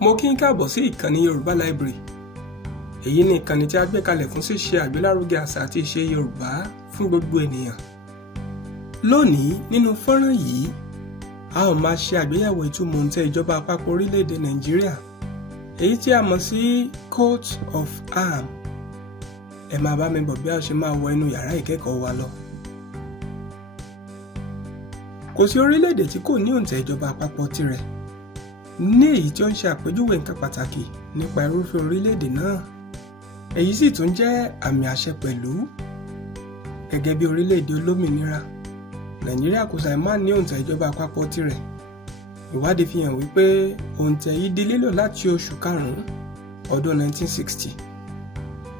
Mo kí yín káàbọ̀ sí ìkànnì Yorùbá Library. Èyí ni ìkànnì tí a gbé kalẹ̀ fún ṣíṣe àgbélárugẹ àṣà àti ìṣe Yorùbá fún gbogbo ènìyàn. Lónìí nínú fọ́nrán yìí, a ó máa ṣe àgbéyẹ̀wò ìtumọ̀ oǹtẹ̀ ìjọba àpapọ̀ orílẹ̀-èdè Nàìjíríà, èyí tí a mọ̀ sí Coat of Arm. Ẹ máa bá mi bọ̀ bí a ṣe máa wọ inú yàrá ìkẹ́kọ̀ọ́ wa lọ. Kò sí orílẹ̀-èdè tí kò ní oǹtẹ̀ ìjọba àpapọ̀ tirẹ̀, ní èyí tí ó ń ṣe àpèjúwe nǹkan pàtàkì nípa irúfẹ́ orílẹ̀-èdè náà. Èyí sì tún jẹ́ àmì àṣẹ pẹ̀lú. Gẹ́gẹ́ bí orílẹ̀-èdè olómìnira, Nàìjíríà kò ṣàì má ní oǹtẹ̀ ìjọba àpapọ̀ tirẹ̀. Ìwádìí fi hàn wípé oǹtẹ̀ yìí di lílò láti oṣù karùn-ún ọdún 1960.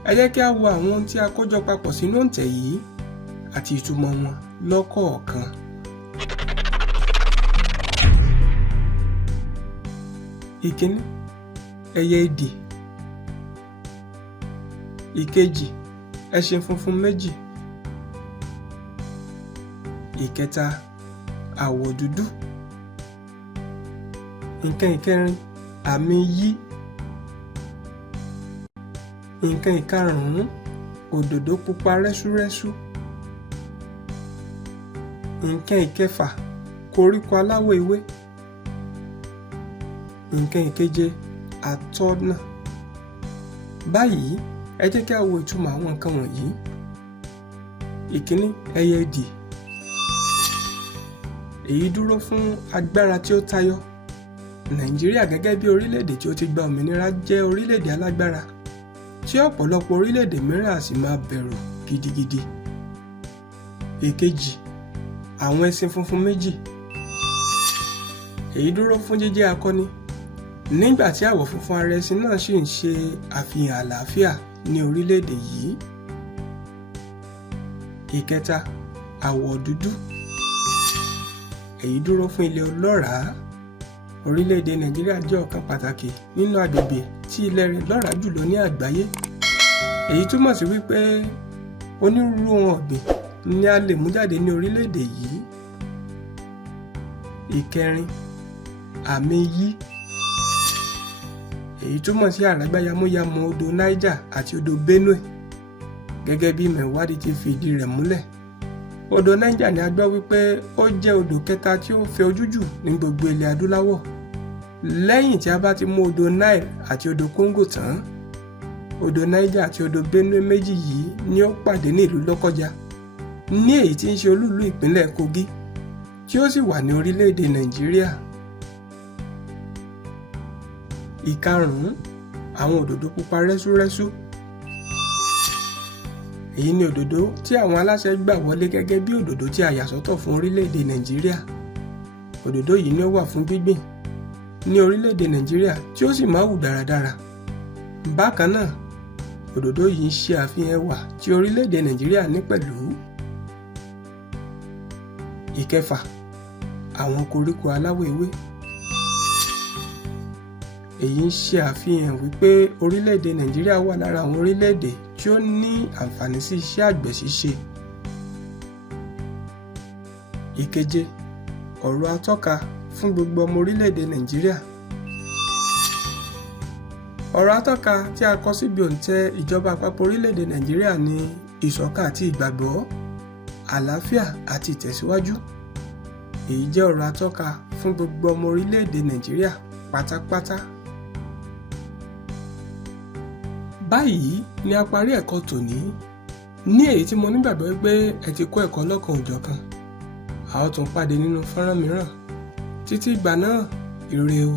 Ẹ jẹ́ kí a wo àwọn ohun tí a kó jọ papọ̀ sínú oǹtẹ̀ yìí àti ìtumọ̀ wọn lọ́kọ̀ọ̀kan. Ìkíní, ẹyẹ idì. Ìkejì, ẹṣin funfun méjì. Ìkẹta, àwọ̀ dúdú. Nǹkan ìkẹrin, àmì yí. Nǹkan ìkarùn-ún, òdòdó pupa rẹ́súrẹ́sú. Nǹkan ìkẹfà, koríko aláwọ̀ ewé. Nǹkan ìkeje, atọ́nà. Báyìí, ẹ jẹ́ kí a wo ìtumọ̀ àwọn nǹkan wọ̀nyí. Ìkíní, ẹyẹ idì. Èyí dúró fún agbára tí ó tayọ. Nàìjíríà gẹ́gẹ́ bí orílẹ̀-èdè tí ó ti gba òmìnira jẹ́ orílẹ̀-èdè alágbára tí ọ̀pọ̀lọpọ̀ orílẹ̀-èdè mìíràn sì máa bẹ̀rù gidigidi. Ìkejì, àwọn ẹṣin funfun méjì. Èyí dúró fún jíjẹ́ akọni, nígbà tí àwọ̀ funfun ara ẹṣin náà sì ń ṣe àfihàn àlàáfíà ní orílẹ̀-èdè yìí. Ìkẹta, àwọ̀ dúdú. Èyí dúró fún ilẹ̀ ọlọ́ràá. Orílẹ̀-èdè Nàìjíríà jẹ́ ọ̀kan pàtàkì nínú agbègbè tí ilẹ̀ rẹ̀ lọ́ràá jùlọ ní àgbáyé. Èyí túmọ̀ sí wípé onírúurú ohun ọ̀gbìn ni a lè mú jáde ní orílẹ̀-èdè yìí. Ìkẹrin, àmì yí. Èyí túmọ̀ sí àràgbá yamuyamu odò Niger àti odò Benue. Gẹ́gẹ́ bí ìmọ̀ ìwádìí ti fi ìdí rẹ̀ múlẹ̀, odò Niger ni a gbọ́ wípé ó jẹ́ odò kẹta tí ó fẹ̀ ojú jù ní gbogbo ilẹ̀ adúláwọ̀. Lẹ́yìn tí a bá ti mú odò Nile àti odò Congo tán, odò Niger àti odò Benue méjì yìí ni ó pàdé ní ìlú Lọ́kọ́ja, ní èyí tí ń ṣe olúìlú ìpínlẹ̀ Kogi, tí ó sì wà ní orílẹ̀-èdè Nàìjíríà. Ìkarùn-ún, àwọn òdòdó pupa rẹ́súrẹ́sú. Èyí ni òdòdó tí àwọn aláṣẹ gbà wọlé gẹ́gẹ́ bí òdòdó tí a yà sọ́tọ̀ fún orílẹ̀-èdè Nàìjíríà. Òdòdó yìí ni ó wà fún gbígbìn ní orílẹ̀-èdè Nàìjíríà tí ó sì máa wù dáradára. Bákan náà, òdòdó yìí ń ṣe àfihàn ẹwà tí orílẹ̀-èdè Nàìjíríà ní pẹ̀lú. Ìkẹfà, àwọn koríko aláwọ̀ ewé. Èyí ń ṣe àfihàn wípé orílẹ̀-èdè Nàìjíríà wà lára àwọn orílẹ̀-èdè tí ó ní àǹfààní sí iṣẹ́ àgbẹ̀ ṣíṣe. Ìkeje, ọ̀rọ̀ atọ́ka fún gbogbo ọmọ orílẹ̀-èdè Nàìjíríà. Ọ̀rọ̀ atọ́ka tí a kọ síbi oǹtẹ̀ ìjọba àpapọ̀ orílẹ̀-èdè Nàìjíríà ni ìṣọ̀kan àti ìgbàgbọ́, àlàáfíà àti ìtẹ̀síwájú. Èyí jẹ́ ọ̀rọ̀ atọ́ka fún gbogbo ọmọ orílẹ̀-èdè Nàìjíríà pátápátá. Báyìí ni a parí ẹ̀kọ́ tòní, ní èyí tí mo nígbàgbọ́ pé ẹ ti kọ́ ẹ̀kọ́ lọ́kan òjọ̀kan. A ó tún pàdé nínú fọ́nrán mìíràn. Títí ìgbà náà, ire o.